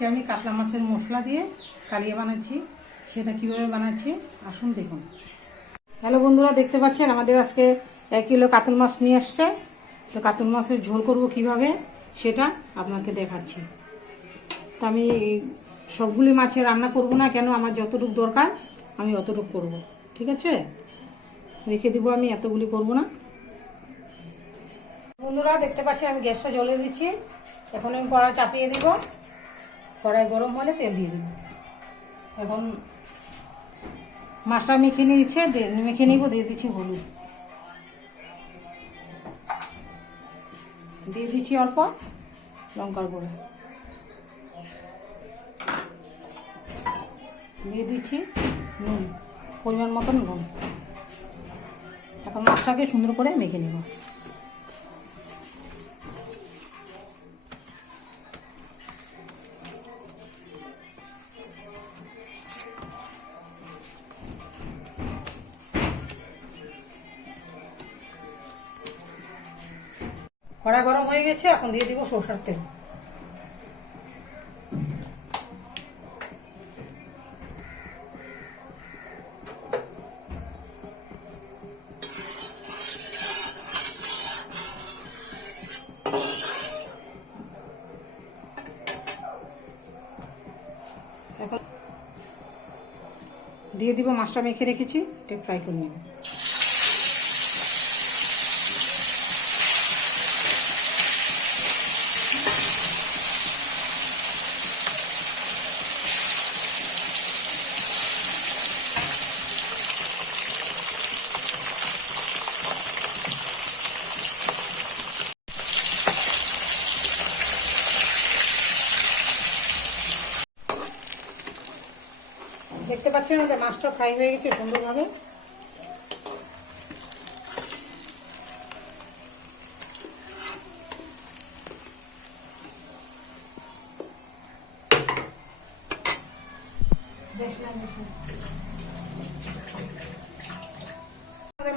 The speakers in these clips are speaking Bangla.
আজকে আমি কাতলা মাছের মশলা দিয়ে কালিয়া বানাচ্ছি। সেটা কিভাবে বানাচ্ছি আসুন দেখুন। হ্যালো বন্ধুরা, দেখতে পাচ্ছেন আমাদের আজকে 1 কিলো কাতল মাছ নিয়ে আসছে। তো কাতল মাছের ঝোল করব কিভাবে সেটা আপনাকে দেখাচ্ছি। তো আমি সবগুলি মাছের রান্না করব না, কেন আমার যতটুকু দরকার আমি অতটুকু করব, ঠিক আছে? রেখে দিব, আমি এতগুলি করব না। বন্ধুরা দেখতে পাচ্ছেন আমি গ্যাসটা জ্বলে দিচ্ছি। এখন আমি কড়াই চাপিয়ে দিব। কড়াই গরম হলে তেল দিয়ে দিব। এখন মাছটা মেখে নিয়েছে, মেখে নিব। দিয়ে দিচ্ছি হলুদ, দিয়ে দিচ্ছি অল্প লঙ্কার গুঁড়া, দিয়ে দিচ্ছি নুন, পরিমাণ মতন নুন। এখন মাছটাকে সুন্দর করে মেখে নেব। কড়া গরম হয়ে গেছে, এখন দিয়ে দিব সরষের তেল। এখন দিয়ে দিব মাছটা মেখে রেখেছি, এটা ফ্রাই করে নেব। দেখতে পাচ্ছেন যে মাছটা ফ্রাই হয়ে গেছে সুন্দরভাবে।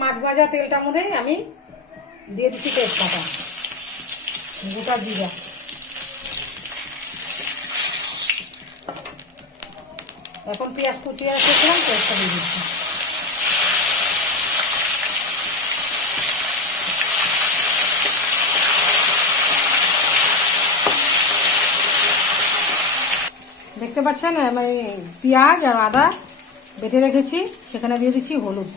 মাছ ভাজা তেলটার মধ্যে আমি দিয়ে দিচ্ছি তেজপাতা, গোটা জিরা, এখন পেঁয়াজ কুচিয়ে রেখেছিলাম, পেঁয়াজটা দিয়ে দিচ্ছি। দেখতে পাচ্ছেন আমি পেঁয়াজ আর আদা বেটে রেখেছি, সেখানে দিয়ে দিচ্ছি হলুদ,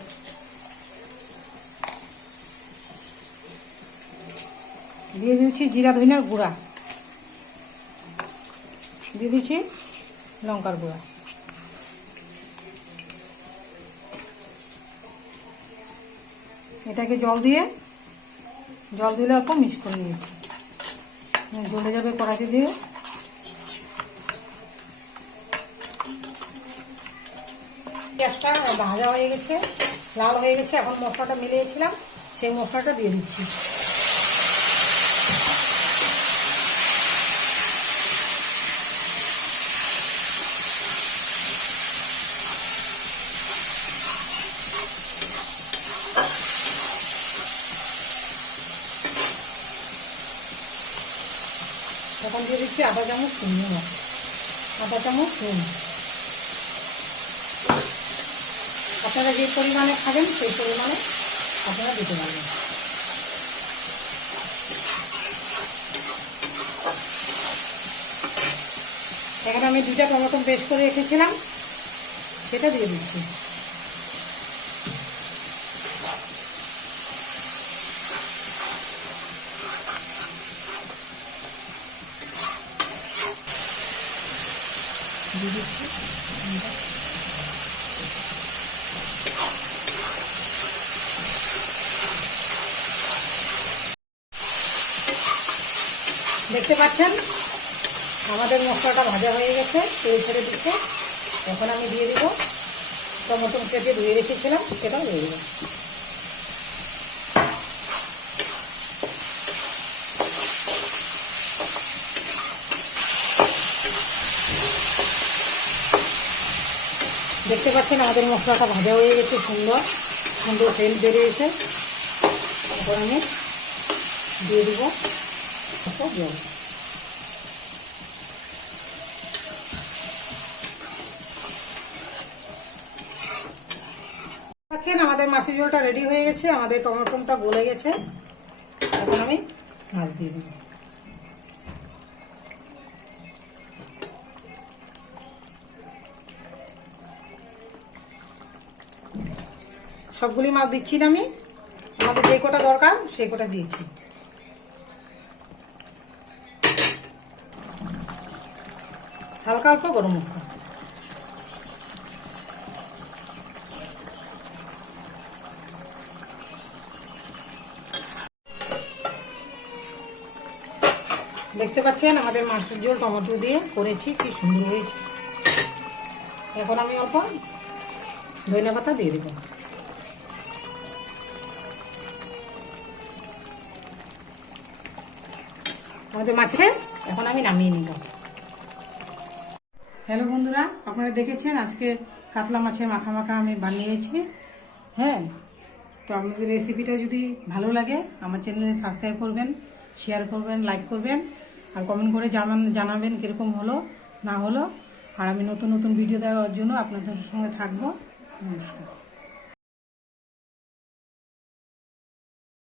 দিয়ে দিচ্ছি জিরা ধনিয়ার গুঁড়া, দিয়ে দিচ্ছি লঙ্কার গুঁড়া। এটাকে জল দিলে অল্প মিক্স করে নিয়েছি, জ্বলে যাবে কড়াইতে দিয়ে। গ্যাসটা ভাজা হয়ে গেছে, লাল হয়ে গেছে। এখন মশলাটা মিলিয়েছিলাম সেই মশলাটা দিয়ে দিচ্ছি। এখন দিয়ে দিচ্ছি আধা চামচ নুন, আধা চামচ নুন। আপনারা যে পরিমাণে খাবেন সেই পরিমাণে আপনারা দিতে পারবেন। এখন আমি 2টা টমেটো পেস্ট করে রেখেছিলাম, সেটা দিয়ে দিচ্ছি। দেখতে পাচ্ছেন আমাদের মশলাটা ভাজা হয়ে গেছে, তেল ছেড়ে দিচ্ছে। এখন আমি দিয়ে দিব টমেটো কেটে ধুয়ে রেখেছিলাম, সেটাও দিয়ে দেবো। দেখতে পাচ্ছেন আমাদের মশলাটা ভাজা হয়ে গেছে, সুন্দর সুন্দর সেন্ট বেরিয়েছে। এখন আমি দিয়ে দিব জল। পাচ্ছেন আমাদের মাছের ঝোলটা রেডি হয়ে গেছে, আমাদের টমেটোটা গলে গেছে। এখন আমি মাছ দিয়ে দেব। সবগুলি মাছ দিচ্ছি না আমি, আমাদের যে কটা দরকার সেই কটা দিয়েছি। হালকা অল্প গরম মশলা। দেখতে পাচ্ছেন আমাদের মাছের ঝোল টমেটো দিয়ে করেছি, কি সুন্দর হয়েছে। এখন আমি অল্প ধনিয়া পাতা দিয়ে দেব। আমাদের মাছে এখন আমি নামিয়ে নিব। হ্যালো বন্ধুরা, আপনারা দেখেছেন আজকে কাতলা মাছের মাখা মাখা আমি বানিয়েছি। হ্যাঁ, তো আপনাদের রেসিপিটা যদি ভালো লাগে আমার চ্যানেলে সাবস্ক্রাইব করবেন, শেয়ার করবেন, লাইক করবেন, আর কমেন্ট করে জানাবেন কীরকম হলো না হলো। আর আমি নতুন নতুন ভিডিও দেওয়ার জন্য আপনাদের সঙ্গে থাকবো। নমস্কার।